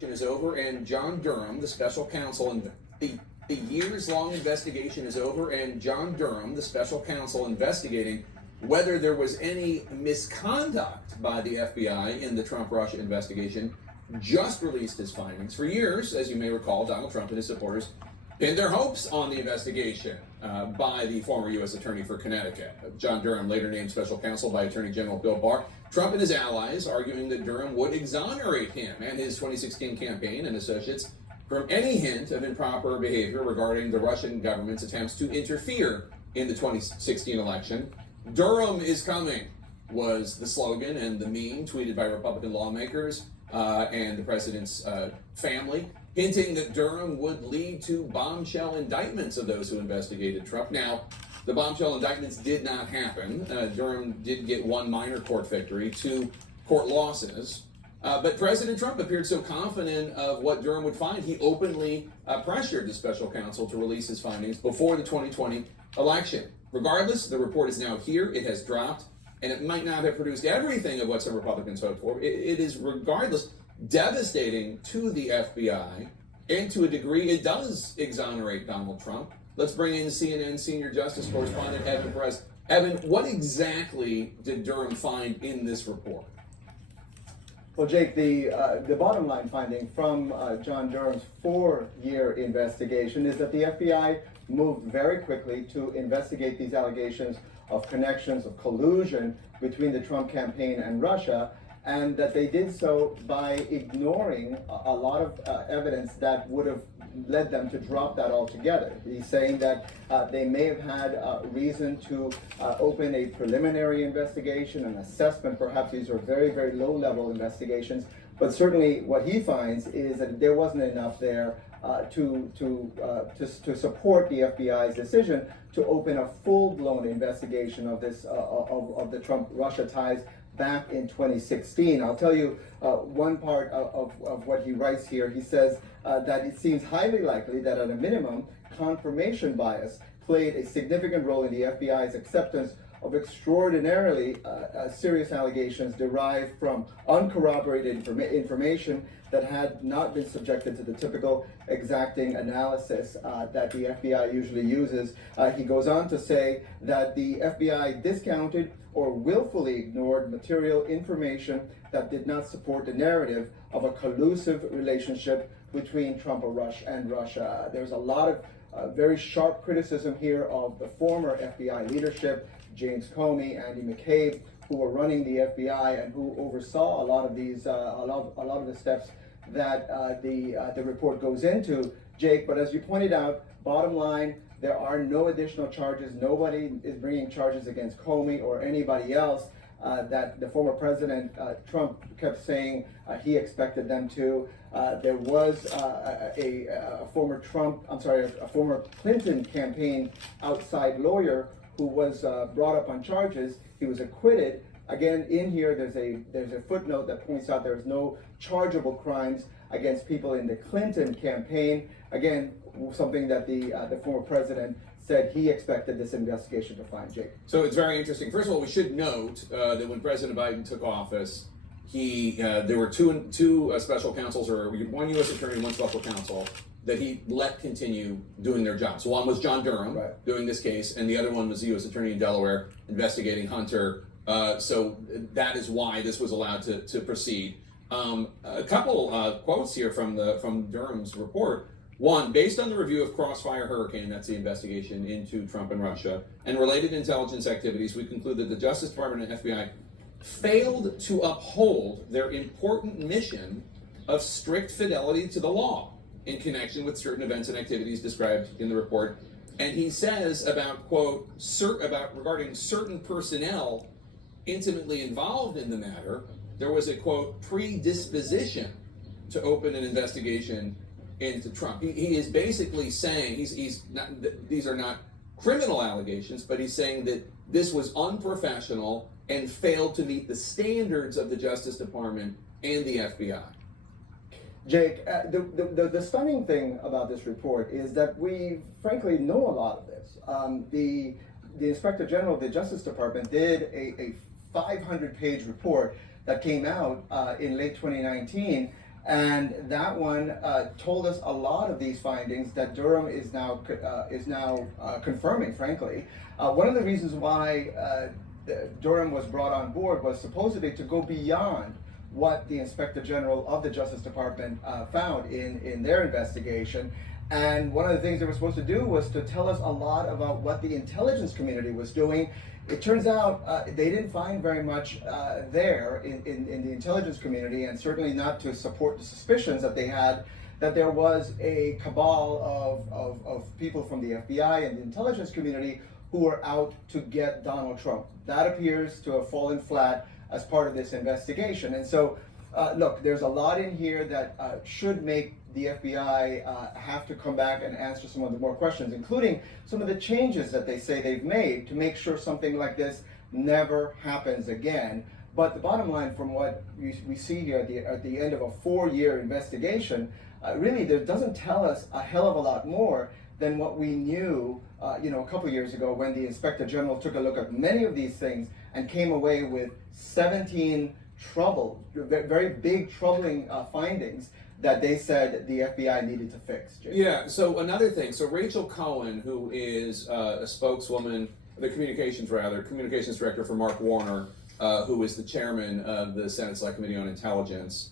Is over, and John Durham, the special counsel, and the years-long investigation is over, and John Durham, the special counsel investigating whether there was any misconduct by the FBI in the Trump-Russia investigation, just released his findings. For years, as you may recall, Donald Trump and his supporters pinned their hopes on the investigation by the former U.S. Attorney for Connecticut. John Durham, later named special counsel by Attorney General Bill Barr. Trump and his allies arguing that Durham would exonerate him and his 2016 campaign and associates from any hint of improper behavior regarding the Russian government's attempts to interfere in the 2016 election. Durham is coming was the slogan and the meme tweeted by Republican lawmakers and the president's family, hinting that Durham would lead to bombshell indictments of those who investigated Trump. Now, the bombshell indictments did not happen. Durham did get one minor court victory, 2 court losses. But President Trump appeared so confident of what Durham would find, he openly pressured the special counsel to release his findings before the 2020 election. Regardless, the report is now here. It has dropped, and it might not have produced everything of what some Republicans hoped for. It is, regardless, devastating to the FBI, and to a degree, it does exonerate Donald Trump. Let's bring in CNN senior justice correspondent Evan Perez. Evan, what exactly did Durham find in this report? Well, Jake, the bottom line finding from John Durham's 4-year investigation is that the FBI moved very quickly to investigate these allegations of connections, of collusion between the Trump campaign and Russia, and that they did so by ignoring a lot of evidence that would have led them to drop that altogether. He's saying that they may have had reason to open a preliminary investigation, an assessment. Perhaps these are very, very low-level investigations, but certainly what he finds is that there wasn't enough there to support the FBI's decision to open a full-blown investigation of this of the Trump-Russia ties back in 2016. I'll tell you one part of what he writes here. He says that it seems highly likely that at a minimum, confirmation bias played a significant role in the FBI's acceptance of extraordinarily serious allegations derived from uncorroborated information that had not been subjected to the typical exacting analysis that the FBI usually uses. He goes on to say that the FBI discounted or willfully ignored material information that did not support the narrative of a collusive relationship between Trump and Russia. There's a lot of very sharp criticism here of the former FBI leadership, James Comey, Andy McCabe, who were running the FBI and who oversaw a lot of these, a lot of the steps that the report goes into, Jake. But as you pointed out, bottom line, there are no additional charges. Nobody is bringing charges against Comey or anybody else that the former President Trump kept saying he expected them to. There was a former Clinton campaign outside lawyer who was brought up on charges. He was acquitted. Again, in here, there's a footnote that points out there's no chargeable crimes against people in the Clinton campaign. Again, something that the former president said he expected this investigation to find, Jake. So it's very interesting. First of all, we should note that when President Biden took office, there were two special counsels, or one U.S. attorney and one special counsel, that he let continue doing their job. So one was John Durham doing this case, and the other one was the U.S. attorney in Delaware investigating Hunter. So that is why this was allowed to proceed. A couple quotes here from Durham's report. One, based on the review of Crossfire Hurricane, that's the investigation into Trump and Russia, and related intelligence activities, we conclude that the Justice Department and FBI failed to uphold their important mission of strict fidelity to the law in connection with certain events and activities described in the report. And he says about, quote, regarding certain personnel intimately involved in the matter, there was a, quote, predisposition to open an investigation into Trump. He is basically saying, he's not, these are not criminal allegations, but he's saying that this was unprofessional and failed to meet the standards of the Justice Department and the FBI. Jake, the stunning thing about this report is that we frankly know a lot of this. The Inspector General of the Justice Department did a 500-page report that came out in late 2019, And that one told us a lot of these findings that Durham is now confirming, frankly. One of the reasons why Durham was brought on board was supposedly to go beyond what the Inspector General of the Justice Department found in their investigation. And one of the things they were supposed to do was to tell us a lot about what the intelligence community was doing. It turns out they didn't find very much there in the intelligence community, and certainly not to support the suspicions that they had that there was a cabal of people from the FBI and the intelligence community who were out to get Donald Trump. That appears to have fallen flat as part of this investigation. And so, look, there's a lot in here that should make the FBI have to come back and answer some of the more questions, including some of the changes that they say they've made to make sure something like this never happens again. But the bottom line from what we see here at the end of a 4-year investigation, really there doesn't tell us a hell of a lot more than what we knew a couple of years ago when the Inspector General took a look at many of these things and came away with 17 very big troubling findings that they said the FBI needed to fix. Jay. Yeah, so another thing, so Rachel Cohen, who is a spokeswoman, the communications director for Mark Warner, who is the chairman of the Senate Select Committee on Intelligence,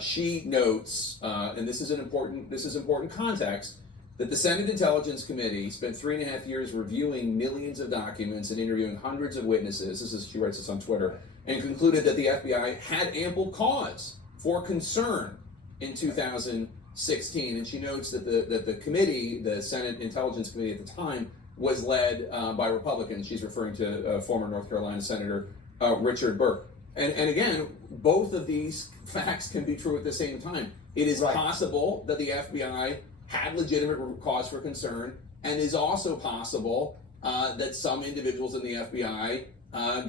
she notes, and this is important context, that the Senate Intelligence Committee spent 3.5 years reviewing millions of documents and interviewing hundreds of witnesses. She writes this on Twitter, and concluded that the FBI had ample cause for concern in 2016. And she notes that the committee, the Senate Intelligence Committee at the time, was led by Republicans. She's referring to former North Carolina Senator Richard Burr. And again, both of these facts can be true at the same time. It is possible that the FBI had legitimate cause for concern, and is also possible that some individuals in the FBI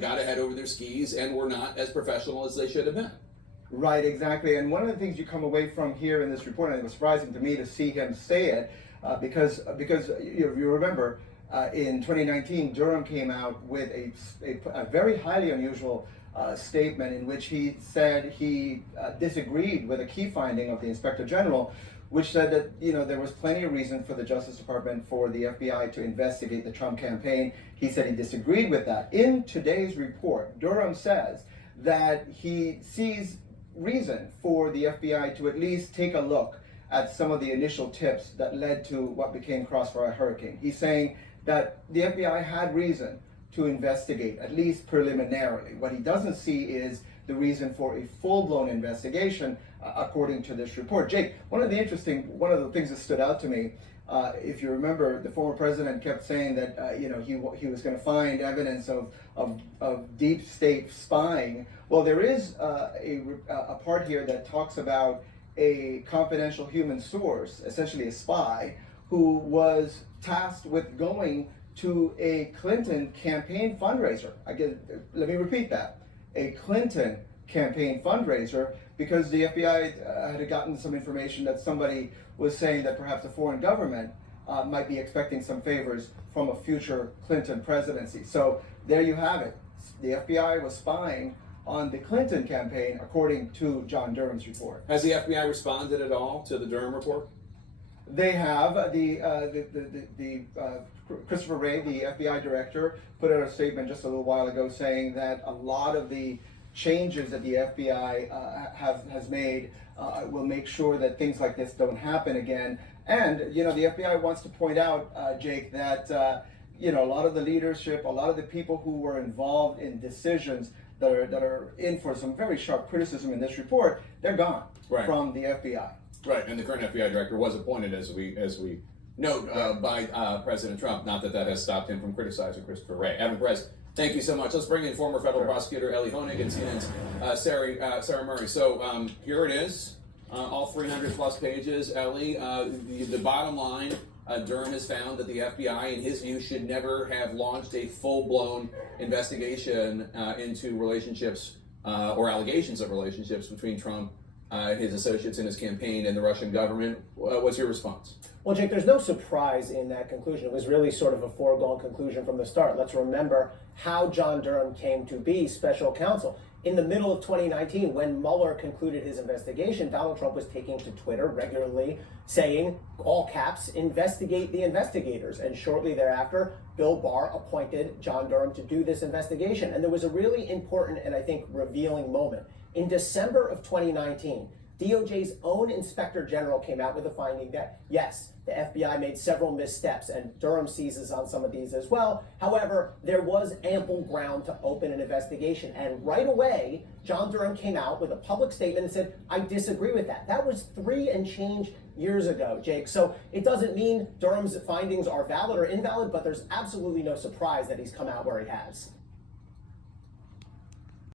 got ahead over their skis and were not as professional as they should have been. Right, exactly. And one of the things you come away from here in this report, and it was surprising to me to see him say it, because you remember in 2019, Durham came out with a very highly unusual statement in which he said he disagreed with a key finding of the Inspector General, which said that there was plenty of reason for the Justice Department, for the FBI to investigate the Trump campaign. He said he disagreed with that. In today's report, Durham says that he sees reason for the FBI to at least take a look at some of the initial tips that led to what became Crossfire Hurricane. He's saying that the FBI had reason to investigate, at least preliminarily. What he doesn't see is the reason for a full-blown investigation, according to this report. Jake, one of the things that stood out to me, if you remember, the former president kept saying that he was going to find evidence of deep state spying. Well, there is a part here that talks about a confidential human source, essentially a spy, who was tasked with going to a Clinton campaign fundraiser. Let me repeat that. A Clinton campaign fundraiser, because the FBI had gotten some information that somebody was saying that perhaps a foreign government might be expecting some favors from a future Clinton presidency. So there you have it. The FBI was spying on the Clinton campaign, according to John Durham's report. Has the FBI responded at all to the Durham report? They have. Christopher Wray, the FBI director, put out a statement just a little while ago saying that a lot of the changes that the FBI has made will make sure that things like this don't happen again. And the FBI wants to point out, Jake, that a lot of the leadership, a lot of the people who were involved in decisions that are in for some very sharp criticism in this report, they're gone from the FBI. Right, and the current FBI director was appointed, as we note, by President Trump. Not that has stopped him from criticizing Christopher Wray. Evan Perez, thank you so much. Let's bring in former federal prosecutor Ellie Honig and CNN's Sarah Murray. So here it is, all 300 plus pages. Ellie, the bottom line, Durham has found that the FBI, in his view, should never have launched a full-blown investigation into relationships or allegations of relationships between Trump, his associates in his campaign, and the Russian government. What's your response? Well, Jake, there's no surprise in that conclusion. It was really sort of a foregone conclusion from the start. Let's remember how John Durham came to be special counsel. in the middle of 2019, when Mueller concluded his investigation, Donald Trump was taking to Twitter regularly saying, all caps, investigate the investigators. And shortly thereafter, Bill Barr appointed John Durham to do this investigation. And there was a really important and I think revealing moment. In December of 2019, DOJ's own Inspector General came out with a finding that, yes, the FBI made several missteps, and Durham seizes on some of these as well. However, there was ample ground to open an investigation. And right away, John Durham came out with a public statement and said, I disagree with that. That was 3 and change years ago, Jake. So it doesn't mean Durham's findings are valid or invalid, but there's absolutely no surprise that he's come out where he has.